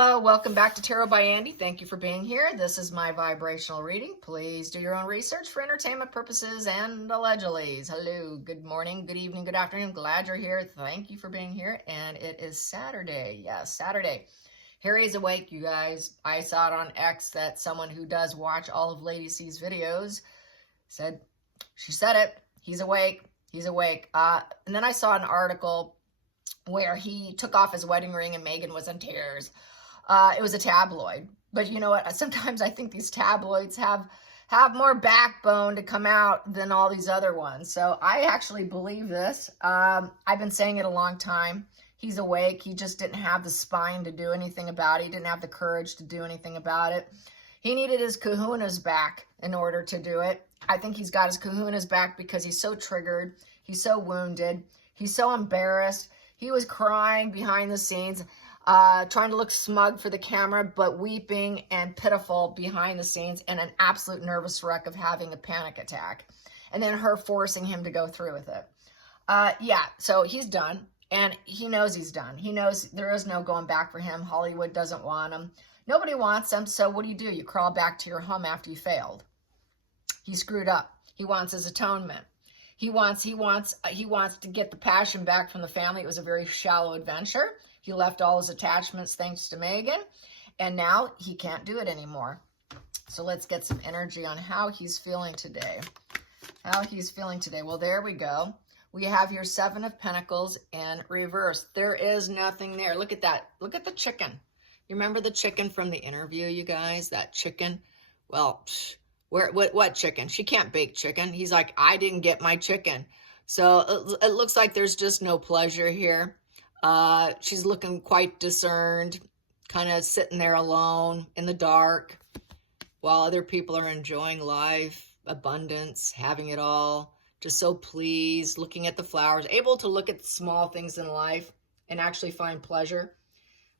Hello, welcome back to Tarot by Andy. Thank you for being here. This is my vibrational reading. Please do your own research for entertainment purposes and allegedly. Hello, good morning, good evening, good afternoon. Glad you're here. Thank you for being here. And it is Saturday. Yes, Saturday. Harry's awake, you guys. I saw it on X that someone who does watch all of Lady C's videos said, she said it, he's awake, he's awake. And then I saw an article where he took off his wedding ring and Meghan was in tears. It was a tabloid. But you know what? Sometimes I think these tabloids have more backbone to come out than all these other ones. So I actually believe this. I've been saying it a long time. He's awake. He just didn't have the spine to do anything about it. He didn't have the courage to do anything about it. He needed his kahunas back in order to do it. I think he's got his kahunas back because he's so triggered. He's so wounded. He's so embarrassed. He was crying behind the scenes, trying to look smug for the camera, but weeping and pitiful behind the scenes and an absolute nervous wreck of having a panic attack. And then her forcing him to go through with it. Yeah, so he's done. And he knows he's done. He knows there is no going back for him. Hollywood doesn't want him. Nobody wants him. So what do? You crawl back to your home after you failed. He screwed up. He wants his atonement. He wants to get the passion back from the family. It was a very shallow adventure. He left all his attachments thanks to Meghan, and now he can't do it anymore. So let's get some energy on how he's feeling today. How he's feeling today. Well, there we go. We have here 7 of Pentacles in reverse. There is nothing there. Look at that. Look at the chicken. You remember the chicken from the interview, you guys? That chicken? Well, what chicken? She can't bake chicken. He's like, I didn't get my chicken. So it looks like there's just no pleasure here. She's looking quite discerned, kind of sitting there alone in the dark while other people are enjoying life, abundance, having it all. Just so pleased, looking at the flowers, able to look at the small things in life and actually find pleasure.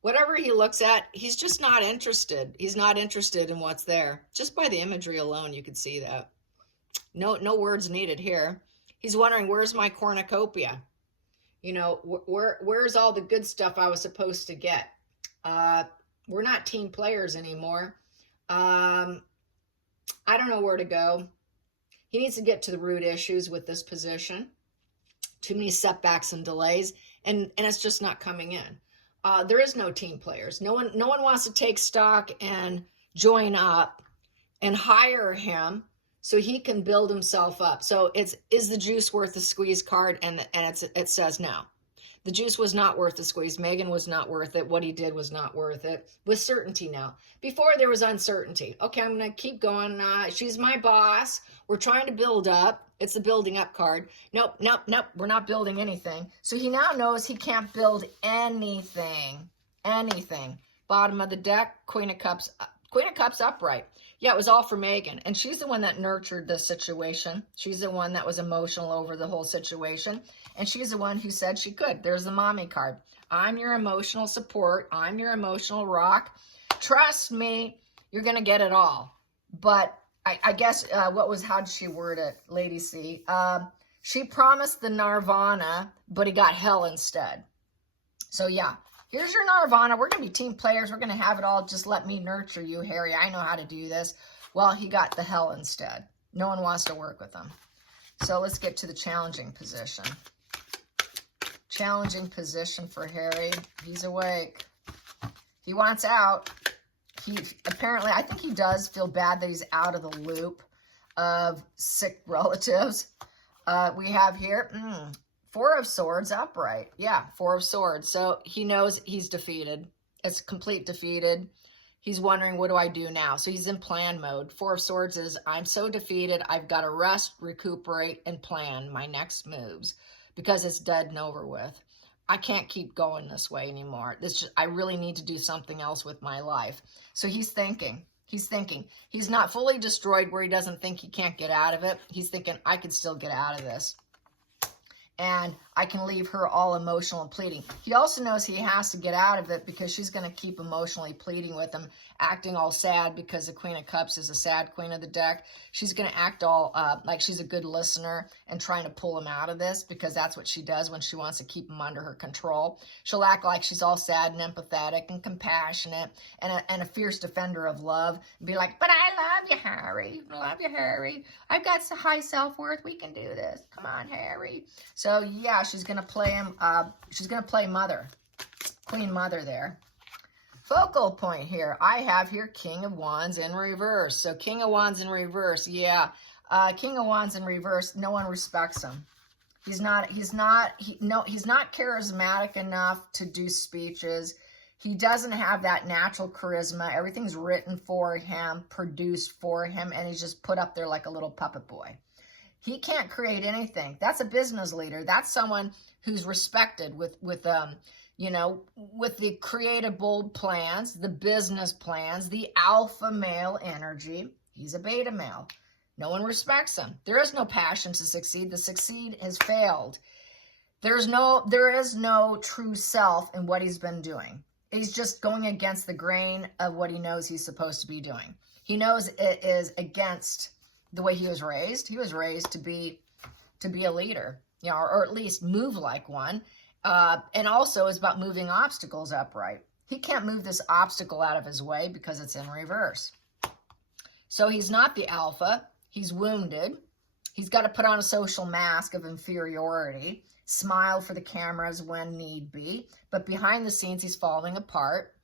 Whatever he looks at, he's just not interested. He's not interested in what's there. Just by the imagery alone, you could see that. No words needed here. He's wondering, where's my cornucopia? You know, where's all the good stuff I was supposed to get? We're not team players anymore. I don't know where to go. He needs to get to the root issues with this position. Too many setbacks and delays, and it's just not coming in. There is no team players. No one wants to take stock and join up and hire him so he can build himself up. So is the juice worth the squeeze card? And it says no. The juice was not worth the squeeze. Meghan was not worth it. What he did was not worth it. With certainty now. Before there was uncertainty. Okay, I'm going to keep going. She's my boss. We're trying to build up. It's the building up card. Nope. We're not building anything. So he now knows he can't build anything. Anything. Bottom of the deck, Queen of Cups. Queen of Cups upright. Yeah, it was all for Meghan. And she's the one that nurtured this situation. She's the one that was emotional over the whole situation. And she's the one who said she could. There's the mommy card. I'm your emotional support. I'm your emotional rock. Trust me, you're going to get it all. But I guess, how did she word it, Lady C? She promised the Nirvana, but he got hell instead. So yeah, here's your Nirvana. We're going to be team players. We're going to have it all. Just let me nurture you, Harry. I know how to do this. Well, he got the hell instead. No one wants to work with him. So let's get to the challenging position. Challenging position for Harry. He's awake. He wants out. He apparently, I think he does feel bad that he's out of the loop of sick relatives. We have here 4 of Swords upright. Yeah, 4 of Swords. So he knows he's defeated. It's complete defeated. He's wondering, what do I do now? So he's in plan mode. 4 of Swords is, I'm so defeated. I've got to rest, recuperate, and plan my next moves because it's dead and over with. I can't keep going this way anymore. I really need to do something else with my life. So he's thinking. He's not fully destroyed where he doesn't think he can't get out of it. He's thinking, I could still get out of this. And I can leave her all emotional and pleading. He also knows he has to get out of it because she's going to keep emotionally pleading with him, acting all sad because the Queen of Cups is a sad queen of the deck. She's going to act all like she's a good listener and trying to pull him out of this, because that's what she does when she wants to keep him under her control. She'll act like she's all sad and empathetic and compassionate and a fierce defender of love, and be like, but I love you, Harry. I love you, Harry. I've got some high self-worth. We can do this. Come on, Harry. So yeah, she's going to play him. She's going to play mother, Queen Mother there. Focal point here, I have here King of Wands in reverse. So King of Wands in reverse, yeah. King of Wands in reverse, no one respects him. He's not charismatic enough to do speeches. He doesn't have that natural charisma. Everything's written for him, produced for him, and he's just put up there like a little puppet boy. He can't create anything. That's a business leader. That's someone who's respected with the creative, bold plans, the business plans, the alpha male energy. He's a beta male. No one respects him. There is no passion to succeed. The succeed has failed. There is no true self in what he's been doing. He's just going against the grain of what he knows he's supposed to be doing. He knows it is against the way he was raised. He was raised to be a leader, or at least move like one. And also is about moving obstacles upright. He can't move this obstacle out of his way because it's in reverse. So he's not the alpha. He's wounded. He's got to put on a social mask of inferiority, smile for the cameras when need be, but behind the scenes, he's falling apart.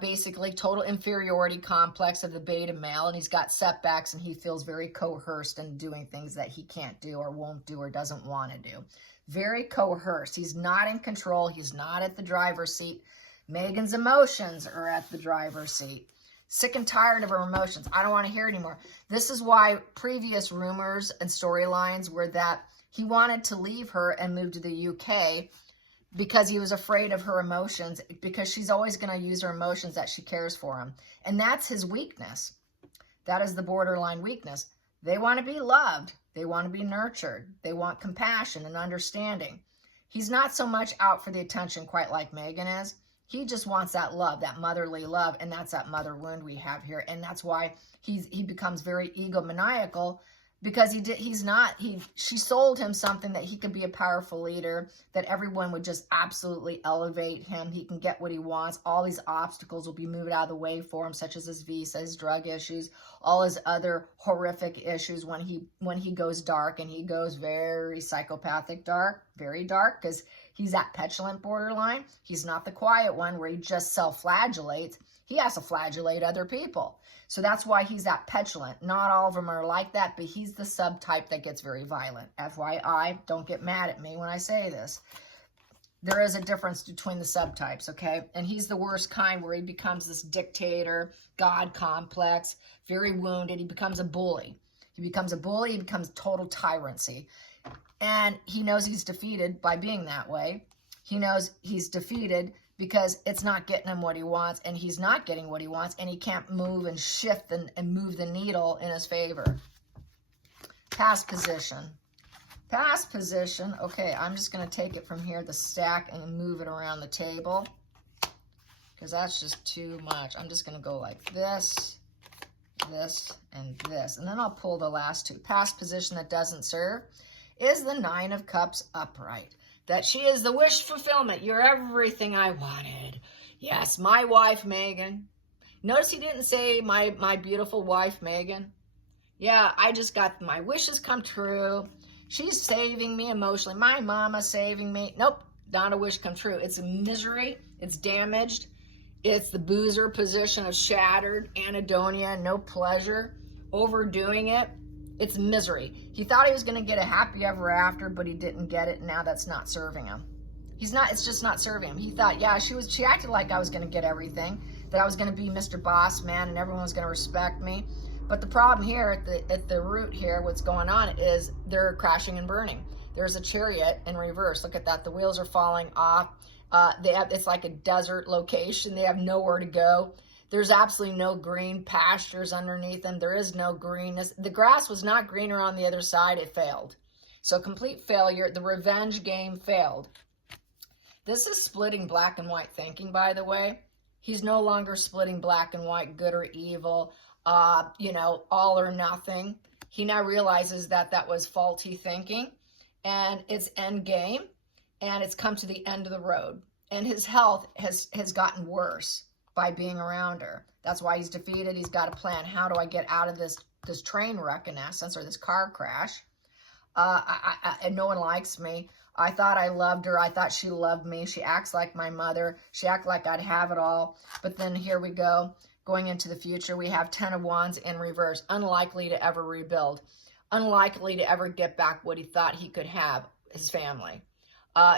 Basically, total inferiority complex of the beta male, and he's got setbacks, and he feels very coerced in doing things that he can't do or won't do or doesn't want to do. Very coerced. He's not in control. He's not at the driver's seat. Megan's emotions are at the driver's seat. Sick and tired of her emotions. I don't want to hear it anymore. This is why previous rumors and storylines were that he wanted to leave her and move to the UK because he was afraid of her emotions, because she's always going to use her emotions that she cares for him. And that's his weakness. That is the borderline weakness. They want to be loved. They want to be nurtured. They want compassion and understanding. He's not so much out for the attention quite like Megan is. He just wants that love, that motherly love, and that's that mother wound we have here. And that's why he becomes very egomaniacal, because she sold him something that he could be a powerful leader, that everyone would just absolutely elevate him. He can get what he wants. All these obstacles will be moved out of the way for him, such as his visa, his drug issues, all his other horrific issues when he goes dark, and he goes very psychopathic dark, very dark, because he's that petulant borderline. He's not the quiet one where he just self-flagellates. He has to flagellate other people. So that's why he's that petulant. Not all of them are like that, but he's the subtype that gets very violent. FYI, don't get mad at me when I say this. There is a difference between the subtypes, okay? And he's the worst kind, where he becomes this dictator, God complex, very wounded. He becomes a bully. He becomes total tyrancy. And he knows he's defeated by being that way. He knows he's defeated because it's not getting him what he wants, and he's not getting what he wants, and he can't move and shift and move the needle in his favor. Past position. Past position. Okay, I'm just going to take it from here, the stack, and move it around the table, because that's just too much. I'm just going to go like this, this, and this, and then I'll pull the last two. Past position that doesn't serve is the Nine of Cups upright. That she is the wish fulfillment. You're everything I wanted. Yes, my wife, Megan. Notice he didn't say my beautiful wife, Megan. Yeah, I just got my wishes come true. She's saving me emotionally. My mama saving me. Nope, not a wish come true. It's a misery. It's damaged. It's the boozer position of shattered, anhedonia, no pleasure, overdoing it. It's misery. He thought he was going to get a happy ever after, but he didn't get it, and now that's not serving him. It's just not serving him. He thought, yeah, she acted like I was going to get everything, that I was going to be Mr. Boss Man and everyone was going to respect me. But the problem here at the root here, what's going on is they're crashing and burning. There's a chariot in reverse. Look at that. The wheels are falling off. It's like a desert location. They have nowhere to go. There's absolutely no green pastures underneath them. There is no greenness. The grass was not greener on the other side. It failed. So complete failure. The revenge game failed. This is splitting black and white thinking, by the way. He's no longer splitting black and white, good or evil, all or nothing. He now realizes that that was faulty thinking, and it's end game, and it's come to the end of the road. And his health has gotten worse by being around her. That's why he's defeated. He's got a plan. How do I get out of this train wreck, in essence, or this car crash? And no one likes me. I thought I loved her. I thought she loved me. She acts like my mother. She acts like I'd have it all. But then here we go. Going into the future, we have 10 of Wands in reverse. Unlikely to ever rebuild. Unlikely to ever get back what he thought he could have, his family.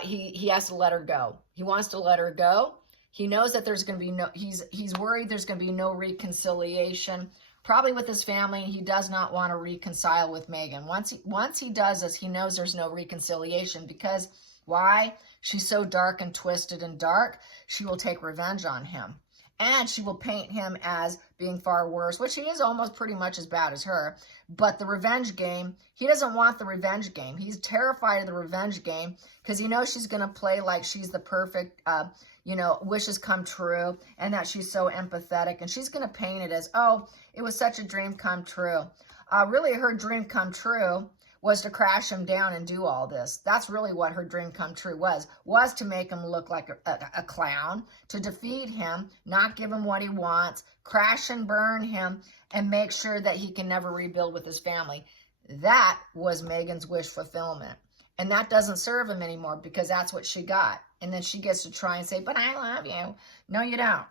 He has to let her go. He wants to let her go. He knows that there's going to be no, he's worried there's going to be no reconciliation, probably with his family. He does not want to reconcile with Megan. Once he does this, he knows there's no reconciliation, because why? She's so dark and twisted and dark. She will take revenge on him. And she will paint him as being far worse, which he is almost pretty much as bad as her. But the revenge game, he doesn't want the revenge game. He's terrified of the revenge game because he knows she's going to play like she's the perfect, wishes come true, and that she's so empathetic. And she's going to paint it as, oh, it was such a dream come true. Really, her dream come true was to crash him down and do all this. That's really what her dream come true was to make him look like a clown, to defeat him, not give him what he wants, crash and burn him, and make sure that he can never rebuild with his family. That was Megan's wish fulfillment. And that doesn't serve him anymore, because that's what she got. And then she gets to try and say, but I love you. No, you don't.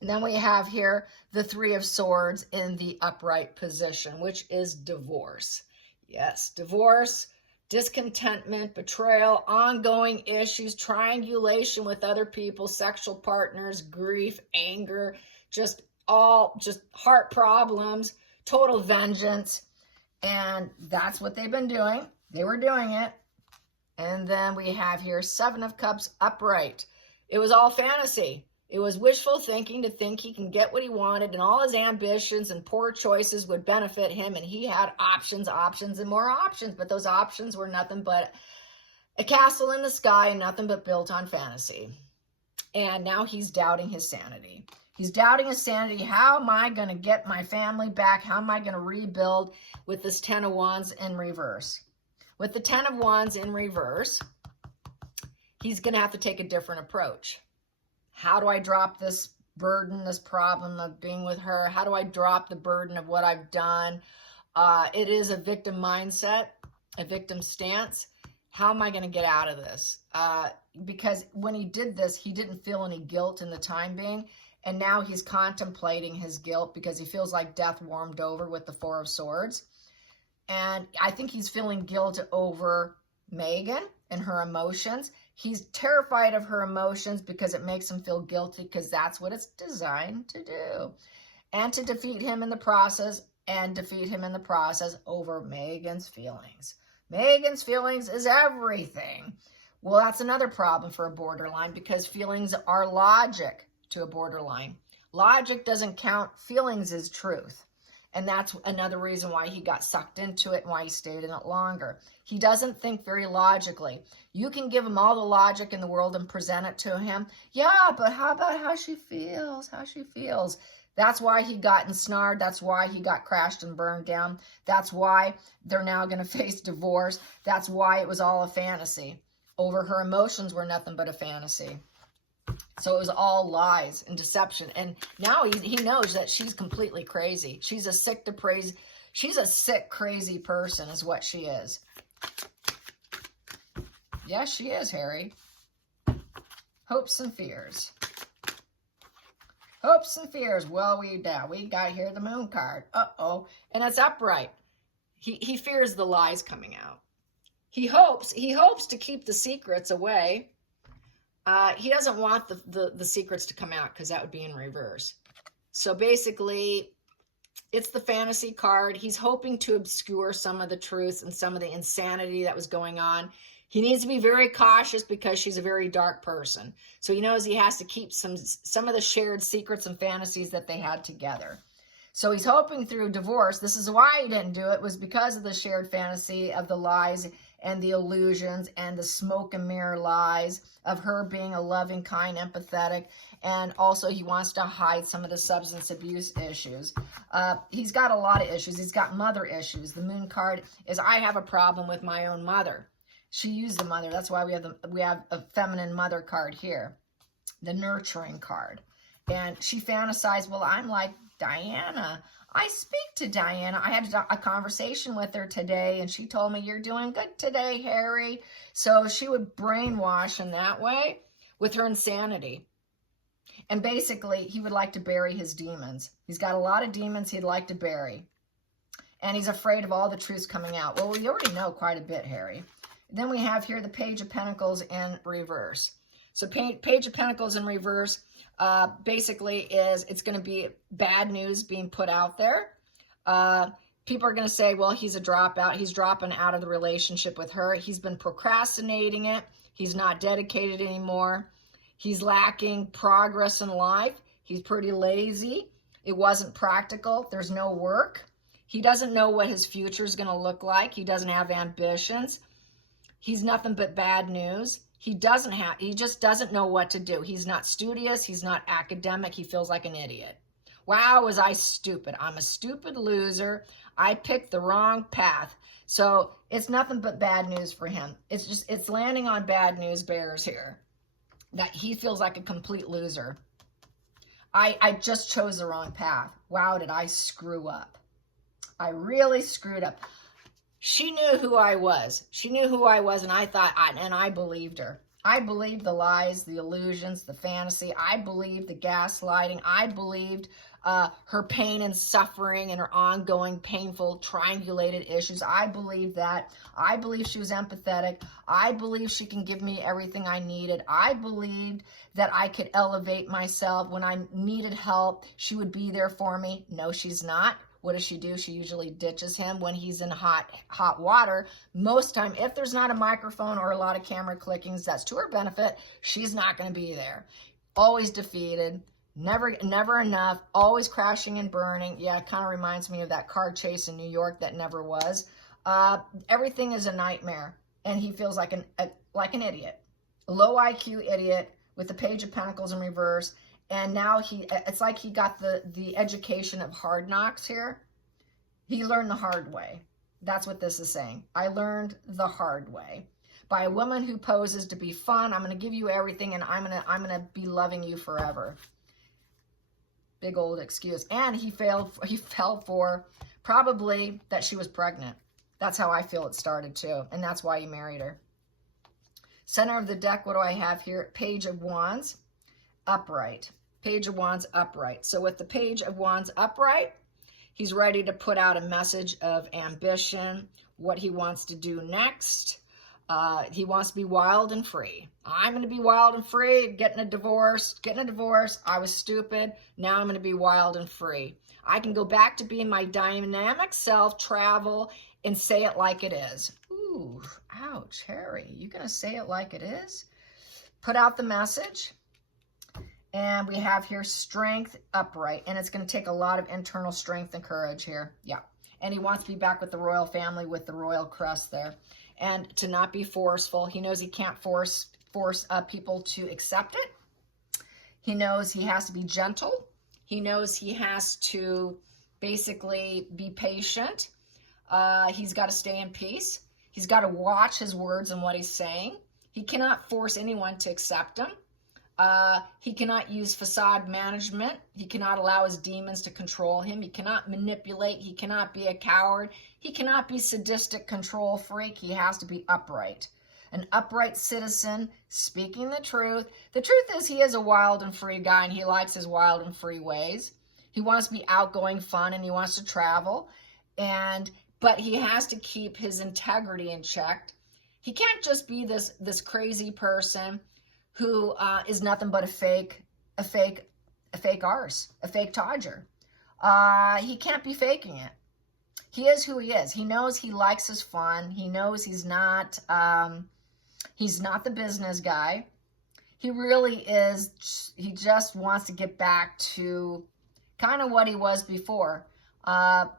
And then we have here the Three of Swords in the upright position, which is divorce. Yes, divorce, discontentment, betrayal, ongoing issues, triangulation with other people, sexual partners, grief, anger, just heart problems, total vengeance. And that's what they've been doing. They were doing it. And then we have here Seven of Cups upright. It was all fantasy. It was wishful thinking to think he can get what he wanted, and all his ambitions and poor choices would benefit him, and he had options, and more options, but those options were nothing but a castle in the sky and nothing but built on fantasy. And now he's doubting his sanity. He's doubting his sanity. How am I going to get my family back? How am I going to rebuild with this 10 of Wands in reverse? With the 10 of Wands in reverse, he's going to have to take a different approach. How do I drop this burden, this problem of being with her? How do I drop the burden of what I've done? It is a victim mindset, a victim stance. How am I going to get out of this? Because when he did this, he didn't feel any guilt in the time being. And now he's contemplating his guilt because he feels like death warmed over with the Four of Swords. And I think he's feeling guilt over Megan and her emotions. He's terrified of her emotions because it makes him feel guilty, because that's what it's designed to do. And to defeat him in the process, over Megan's feelings. Megan's feelings is everything. Well, that's another problem for a borderline, because feelings are logic to a borderline. Logic doesn't count. Feelings is truth. And that's another reason why he got sucked into it and why he stayed in it longer. He doesn't think very logically. You can give him all the logic in the world and present it to him. Yeah, but how about how she feels? That's why he got ensnared. That's why he got crashed and burned down. That's why they're now going to face divorce. That's why it was all a fantasy. Over her emotions were nothing but a fantasy. So it was all lies and deception. And now he knows that she's completely crazy. She's a sick, crazy person is what she is. Yes, she is, Harry. Hopes and fears. Hopes and fears. Well, we got here the Moon card. Uh-oh. And it's upright. He fears the lies coming out. He hopes to keep the secrets away. He doesn't want the secrets to come out, because that would be in reverse. So basically, it's the fantasy card. He's hoping to obscure some of the truth and some of the insanity that was going on. He needs to be very cautious because she's a very dark person. So he knows he has to keep some of the shared secrets and fantasies that they had together. So he's hoping through divorce. This is why he didn't do it, was because of the shared fantasy of the lies and the illusions and the smoke and mirror lies of her being a loving, kind, empathetic. And also he wants to hide some of the substance abuse issues. He's got a lot of issues. He's got mother issues. The moon card is, I have a problem with my own mother. She used the mother. That's why we have a feminine mother card here, the nurturing card. And she fantasized, well, I'm like Diana. I speak to Diana. I had a conversation with her today, and she told me, you're doing good today, Harry. So she would brainwash him that way with her insanity. And basically, he would like to bury his demons. He's got a lot of demons he'd like to bury. And he's afraid of all the truths coming out. Well, we already know quite a bit, Harry. Then we have here the Page of Pentacles in reverse. So Page of Pentacles in reverse basically is, it's going to be bad news being put out there. People are going to say, well, he's a dropout. He's dropping out of the relationship with her. He's been procrastinating it. He's not dedicated anymore. He's lacking progress in life. He's pretty lazy. It wasn't practical. There's no work. He doesn't know what his future is going to look like. He doesn't have ambitions. He's nothing but bad news. He just doesn't know what to do. He's not studious. He's not academic. He feels like an idiot. Wow, was I stupid. I'm a stupid loser. I picked the wrong path. So it's nothing but bad news for him. It's landing on bad news bears here, that he feels like a complete loser. I just chose the wrong path. Wow, did I screw up. I really screwed up. She knew who I was. She knew who I was, and I thought, and I believed her. I believed the lies, the illusions, the fantasy. I believed the gaslighting. I believed her pain and suffering and her ongoing painful triangulated issues. I believed that. I believed she was empathetic. I believed she can give me everything I needed. I believed that I could elevate myself. When I needed help, she would be there for me. No, she's not. What does she do? She usually ditches him when he's in hot water. Most time, if there's not a microphone or a lot of camera clickings, that's to her benefit. She's not going to be there. Always defeated. Never enough. Always crashing and burning. Yeah, it kind of reminds me of that car chase in New York that never was. Everything is a nightmare, and he feels like an idiot, a low IQ idiot with the Page of Pentacles in reverse. And now it's like he got the education of hard knocks here. He learned the hard way. That's what this is saying. I learned the hard way. By a woman who poses to be fun, I'm going to give you everything, and I'm going to be loving you forever. Big old excuse. And he fell for probably that she was pregnant. That's how I feel it started too. And that's why he married her. Center of the deck, what do I have here? Page of Wands, upright. Page of Wands upright. So with the Page of Wands upright, he's ready to put out a message of ambition, what he wants to do next. He wants to be wild and free. I'm going to be wild and free, getting a divorce. I was stupid. Now I'm going to be wild and free. I can go back to being my dynamic self, travel, and say it like it is. Ooh, ouch, Harry. You going to say it like it is? Put out the message. And we have here strength upright. And it's going to take a lot of internal strength and courage here. Yeah. And he wants to be back with the royal family with the royal crest there. And to not be forceful. He knows he can't force people to accept it. He knows he has to be gentle. He knows he has to basically be patient. He's got to stay in peace. He's got to watch his words and what he's saying. He cannot force anyone to accept him. He cannot use facade management. He cannot allow his demons to control him. He cannot manipulate. He cannot be a coward. He cannot be sadistic control freak. He has to be upright. An upright citizen speaking the truth. The truth is he is a wild and free guy, and he likes his wild and free ways. He wants to be outgoing, fun, and he wants to travel. But he has to keep his integrity in check. He can't just be this crazy person who is nothing but a fake arse, a fake todger. He can't be faking it. He is who he is. He knows he likes his fun. He knows he's not the business guy. He really is, he just wants to get back to kind of what he was before,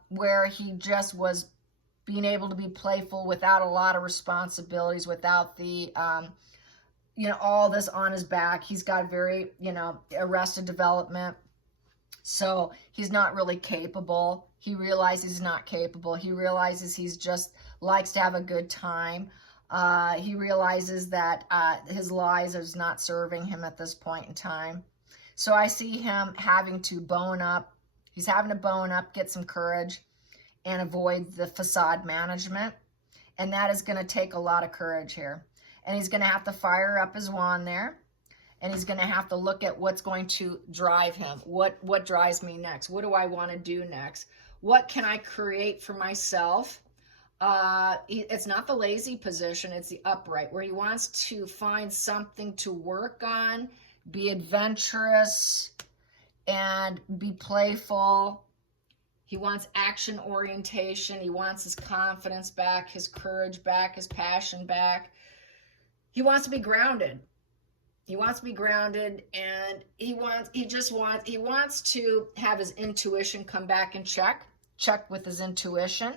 where he just was being able to be playful without a lot of responsibilities, without the, all this on his back. He's got very, arrested development. So he's not really capable. He realizes he's not capable. He realizes he's just likes to have a good time. He realizes that his lies is not serving him at this point in time. So I see him having to bone up. He's having to bone up, get some courage, and avoid the facade management. And that is going to take a lot of courage here. And he's going to have to fire up his wand there. And he's going to have to look at what's going to drive him. What drives me next? What do I want to do next? What can I create for myself? It's not the lazy position, it's the upright, where he wants to find something to work on, be adventurous, and be playful. He wants action orientation. He wants his confidence back, his courage back, his passion back. He wants to be grounded. He wants to be grounded, and he wants to have his intuition come back and check with his intuition.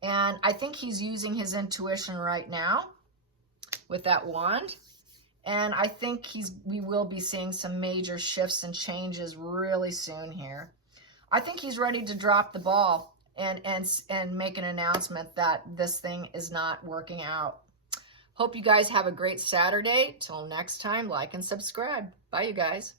And I think he's using his intuition right now with that wand. And I think we will be seeing some major shifts and changes really soon here. I think he's ready to drop the ball and make an announcement that this thing is not working out. Hope you guys have a great Saturday. Till next time, like and subscribe. Bye, you guys.